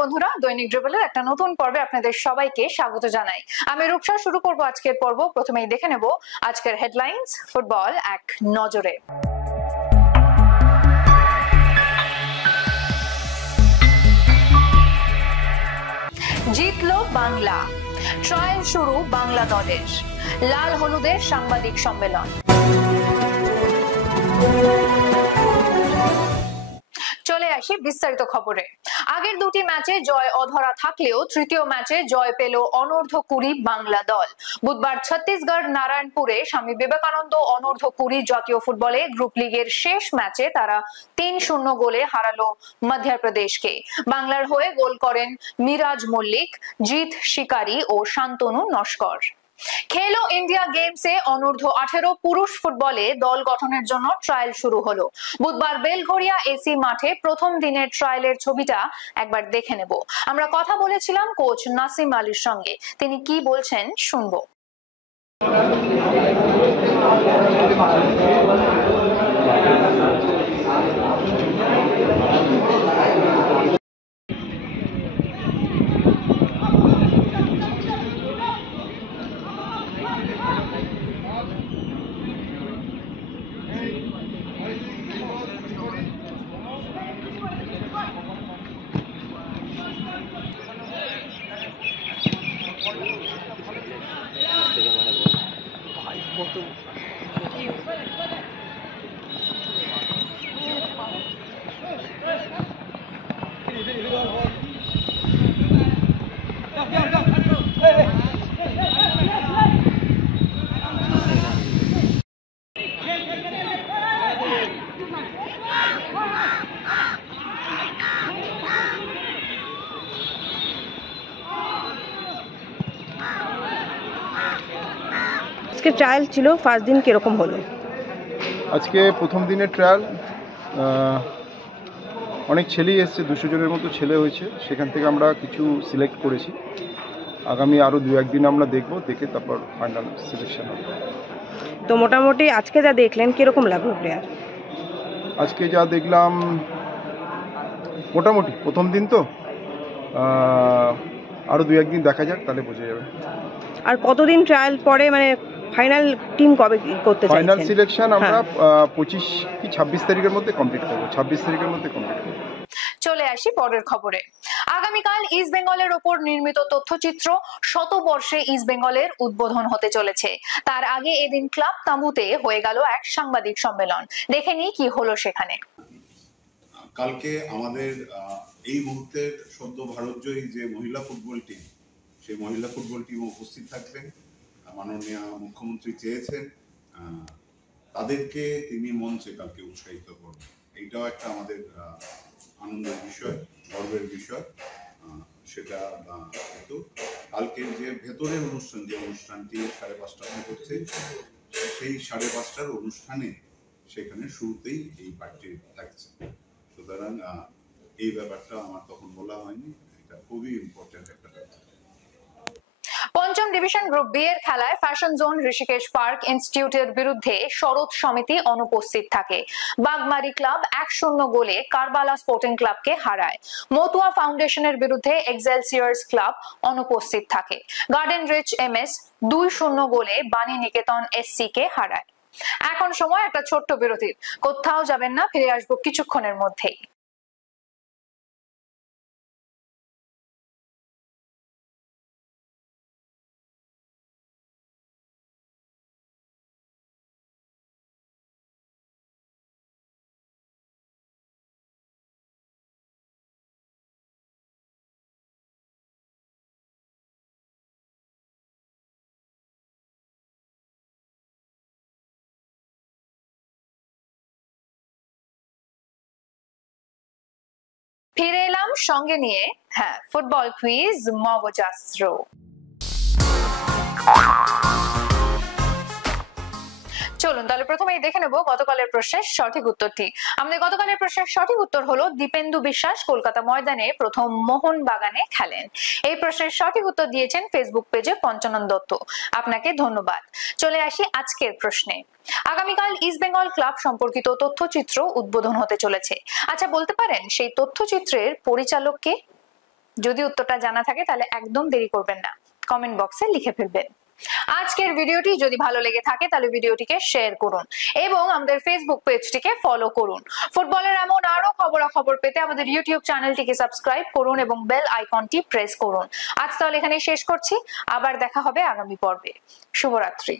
বন্ধুরা, দৈনিক ড্রিবলের একটা নতুন পর্বে আপনাদের সবাইকে স্বাগত জানাই। আমি রূপসা শুরু করব আজকের পর্ব। প্রথমেই দেখে নেব আজকের হেডলাইন্স ফুটবল এক নজরে। জিতলো বাংলা, ট্রায়াল শুরু বাংলা দলের, লাল হলুদের সাংবাদিক সম্মেলন। চলে আসি বিস্তারিত খবরে। আগের দুটি ম্যাচে জয় অধরা থাকলেও তৃতীয় ম্যাচে জয় পেল অনূর্ধ্ব-20 বাংলা দল। বুধবার ছত্তিশগড় নারায়ণপুরে স্বামী বিবেকানন্দ অনূর্ধ্ব-20 জাতীয় ফুটবলে গ্রুপ লিগের শেষ ম্যাচে তারা 3-0 গোলে হারালো মধ্যপ্রদেশকে। বাংলার হয়ে গোল করেন মিরাজ মল্লিক, জিৎ শিকারী ও শান্তনু নস্কর। খেলো ইন্ডিয়া গেমসে অনূর্ধ্ব-18 পুরুষ ফুটবলে দল গঠনের জন্য ট্রায়াল শুরু হলো। বুধবার বেলঘরিয়া এসি মাঠে প্রথম দিনের ট্রায়ালের ছবিটা একবার দেখে নেব। আমরা কথা বলেছিলাম কোচ নাসিম আলীর সঙ্গে, তিনি কি বলছেন শুনবো। আজকে ট্রায়াল ছিল, ফার্স্ট দিন কিরকম হলো? আজকে প্রথম দিনের ট্রায়াল, অনেক ছেলেই এসছে, 200 জনের মতো ছেলে হয়েছে। সেখান থেকে আমরা কিছু সিলেক্ট করেছি। আগামী আরও 2-1 দিন আমরা দেখব, দেখে তারপর ফাইনাল সিলেকশন হবে। তো মোটামুটি আজকে যা দেখলেন কিরকম লাগলো প্লেয়ার? আজকে যা দেখলাম মোটামুটি প্রথম দিন তো, আরও 2-1 দিন দেখা যাক, তাহলে বোঝা যাবে। আর কতদিন ট্রায়াল পরে মানে ফাইনাল টিম কবে করতে চাইছেন? ফাইনাল সিলেকশন আমরা 25 কি 26 তারিখের মধ্যে কমপ্লিট করব। 26 তারিখের মধ্যে কমপ্লিট করব। চলে আসি পরের খবরে। আগামীকাল ইস্ট বেঙ্গলের ওপর নির্মিত তথ্যচিত্র শতবর্ষে ইস্ট বেঙ্গলের উদ্বোধন হতে চলেছে। তার আগে এদিন ক্লাব তাঁবুতে হয়ে গেল এক সাংবাদিক সম্মেলন। দেখে নিই কি হলো সেখানে। কালকে আমাদের এই মুহূর্তের সদ্য ভারতজয়ী যে মহিলা ফুটবল টিম, সেই মহিলা ফুটবল টিম উপস্থিত থাকবেন। মাননীয় মুখ্যমন্ত্রী চেয়েছেন তাদেরকে তিনি মঞ্চে কালকে উৎসাহিত করবেন। এইটাও একটা আমাদের আনন্দের বিষয়, গর্বের বিষয়। সেটা কিন্তু কালকের যে ভেতরের অনুষ্ঠান, যে অনুষ্ঠানটি 5:30টায় হচ্ছে, সেই 5:30টার অনুষ্ঠানে সেখানে শুরুতেই এই পার্টি থাকছে। সুতরাং এই ব্যাপারটা আমার তখন বলা হয়নি, এটা খুবই ইম্পর্টেন্ট একটা ব্যাপার। পঞ্চম ডিভিশন গ্রুপ বি এর খেলায় ফ্যাশন জোন ঋষিকেশ পার্ক ইনস্টিটিউটের বিরুদ্ধে শরৎ সমিতি অনুপস্থিত থাকে। বাগমারি ক্লাব 1-0 গোলে কারবালা স্পোর্টিং ক্লাবকে হারায়। মতুয়া ফাউন্ডেশনের বিরুদ্ধে এক্সেলসিয়ার্স ক্লাব অনুপস্থিত থাকে। গার্ডেন রিচ এমএস 2-0 গোলে বাণী নিকেতন এসসি কে হারায়। এখন সময় একটা ছোট্ট বিরতির। কোথাও যাবেন না, ফিরে আসবো কিছুক্ষণের মধ্যেই। ফিরে এলাম সঙ্গে নিয়ে ফুটবল কুইজ মগজাস্ত্র। চলুন তাহলে প্রথমেই দেখে নেব গতকালের প্রশ্নের সঠিক উত্তরটি। আমাদের গতকালের প্রশ্নের সঠিক উত্তর হলো দীপেন্দু বিশ্বাস কলকাতা ময়দানে প্রথম মোহনবাগানে খেলেন। এই প্রশ্নের সঠিক উত্তর দিয়েছেন ফেসবুক পেজে পঞ্চানন দত্ত, আপনাকে ধন্যবাদ। চলে আসি আজকের প্রশ্নে। আগামীকাল ইস্ট বেঙ্গল ক্লাব সম্পর্কিত তথ্যচিত্র উদ্বোধন হতে চলেছে। আচ্ছা বলতে পারেন সেই তথ্যচিত্রের পরিচালক কে? যদি উত্তরটা জানা থাকে তাহলে একদম দেরি করবেন না, কমেন্ট বক্সে লিখে ফেলবেন। আজকের ভিডিওটি যদি ভালো লেগে থাকে তাহলে ভিডিওটিকে শেয়ার করুন এবং আমাদের ফেসবুক পেজটিকে ফলো করুন। ফুটবলের এমন আরো খবরাখবর পেতে আমাদের ইউটিউব চ্যানেলটিকে সাবস্ক্রাইব করুন এবং বেল আইকনটি প্রেস করুন। আজ তাহলে এখানেই শেষ করছি, আবার দেখা হবে আগামী পর্বে। শুভরাত্রি।